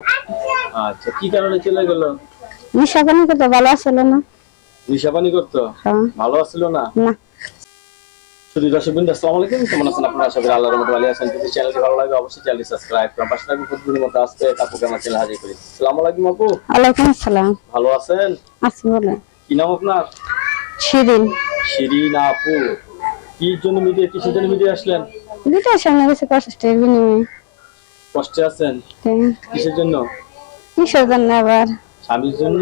আচ্ছা, কি কারণে চলে গেল? নেশা পানি করতে ভালো আসলো না। নেশা পানি করতো? হ্যাঁ। ভালো আসছিল না? না। শুধু দর্শকবৃন্দ, আসসালামু আলাইকুম। কেমন আছেন আপনারা? আশা করি আল্লাহর রহমতে ভালো আছেন। যদি চ্যানেলটি ভালো লাগে অবশ্যই চ্যানেলটি সাবস্ক্রাইব করুন। পাশে থাকবেন প্রতিদিনের মতো আজকে আপুকে আমার চ্যানেলে হাজির করি। আসসালামু আলাইকুম আপু। ওয়ালাইকুম আসসালাম। ভালো আছেন? আছি বলে। কি নাম আপনার? শিরিন। শিরিন আপু। কিসের জন্য মিডিয়া আসলেন? দুটো সামনে গেছে কষ্টের বিনিময়ে। কষ্টে আছেন? কিসের জন্য? কিসের জন্য আবার? স্বামীর জন্য?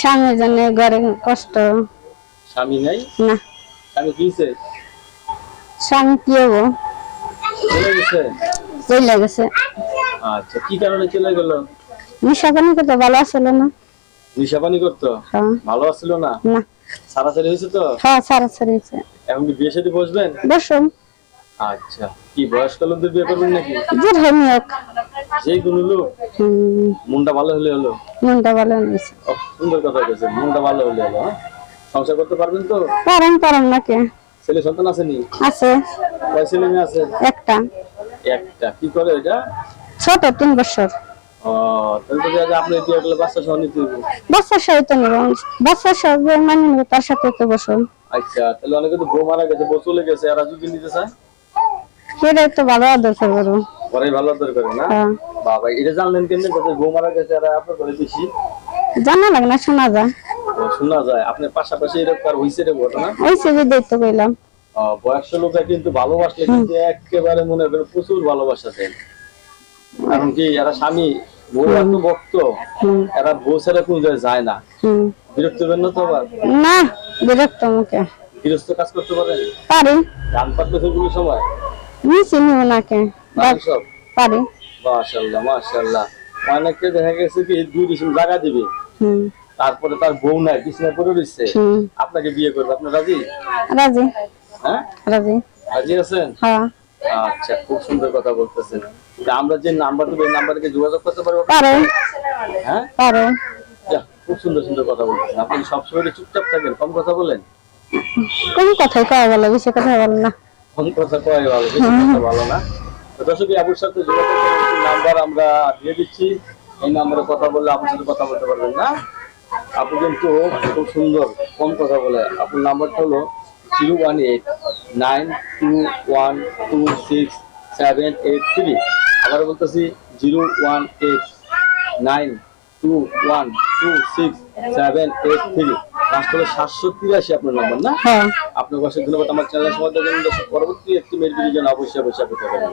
স্বামীর জন্য ঘরে কষ্ট। স্বামী নাই? না। স্বামী কিছে? স্বামী কি হবো? চলে গেছে? চলে গেছে। আচ্ছা, কি কারণে চলে গেল? নেশা পানি করতে ভালো আসলো না। নেশা পানি করতো? হ্যাঁ। ভালো আসছিল না? না। সারাসারি হয়েছে তো? হ্যাঁ, সারাসারি হয়েছে। এখন কি বিয়ে শাদী বসবেন? বসুন। আচ্ছা, কি বয়স্ক লোকদের বিয়ে করবেন নাকি? যে ধর্মী হোক। যে কোনো লোক? মনটা ভালো হলে হলো? মনটা ভালো হয়েছে। সুন্দর কথা বলেছেন, মনটা ভালো হলে হলো। হ্যাঁ, সংসার করতে পারবেন তো? পারেন নাকি? ছেলে সন্তান আসেনি? আছে। কয় ছেলে মেয়ে আছে? একটা। একটা। কি করে এটা? ছোট 3 বছর। ও, তাহলে তো আপনি বিয়ে করলে বাচ্চা সহ নিতে হবে। বাচ্চার সাথে নেব। বাচ্চার সাথে মানে নেব, তার সাথে তো বসুন। আচ্ছা, তাহলে অনেকে তো বউ মারা গেছে, বউ চলে গেছে, আর যদি নিতে চায়? সেটাই তো ভালো আদর করবো। ঘরে ভালো আদর করে না? হ্যাঁ। বাবা, এটা জানলেন কেমনে যে বউ মারা গেছে আর আপনার ঘরে বেশি? জানা লাগে না, শোনা যায়। ও, শোনা যায়। আপনার পাশাপাশি এরকম আর হইছে রে ঘটনা? ওই সিবি দেখতে কইলাম। বয়স্ক লোকরা কিন্তু ভালোবাসলে কিন্তু একেবারে মনে করেন প্রচুর ভালোবাসা দেন। কারণ কি, এরা স্বামী বউ এত ভক্ত, এরা বউ ছেড়ে কোন জায়গায় যায় না। বিরক্ত হবেন না তো? আবার না, বিরক্ত মুখে। গৃহস্থ কাজ করতে পারেন? পারি। ধান পাতলে সেগুলো সময় নিচে নিব নাকে সব পারি। মাশাআল্লাহ মাশাআল্লাহ। অনেকে দেখা গেছে কি 2 ডিসিম জায়গা দিবে, তারপরে তার বউ নাই, বিছানায় পড়ে রইছে, আপনাকে বিয়ে করবে। আপনি রাজি? রাজি। হ্যাঁ, রাজি। রাজি আছেন? হ্যাঁ। আচ্ছা, খুব সুন্দর কথা বলতেছেন। আমরা যে নাম্বার দেব এই নাম্বারে কি যোগাযোগ করতে পারবো? পারো। হ্যাঁ, পারো। খুব সুন্দর সুন্দর কথা বলতেছেন। আপনি সবসময় চুপচাপ থাকেন, কম কথা বলেন? কোন কথাই কওয়া বলে, বেশি কথা বলে না। কম কথা কয় ভালো, বেশি কথা ভালো না। তো দর্শক, আপুর সাথে যোগাযোগ করার নাম্বার আমরা দিয়ে দিচ্ছি। এই নাম্বারে কথা বললে আপুর সাথে কথা বলতে পারবেন না। আপু কিন্তু খুব সুন্দর, কম কথা বলে। আপুর নাম্বারটা হলো 01891267783। আবার বলতেছি 01891267783। লাস্ট হলো 783 আপনার নাম্বার না? হ্যাঁ। আপনার অবশ্যই ধন্যবাদ আমার চ্যানেলের সমাধান। পরবর্তী একটি মেয়ের ভিডিও অবশ্যই অবশ্যই পেতে পারেন।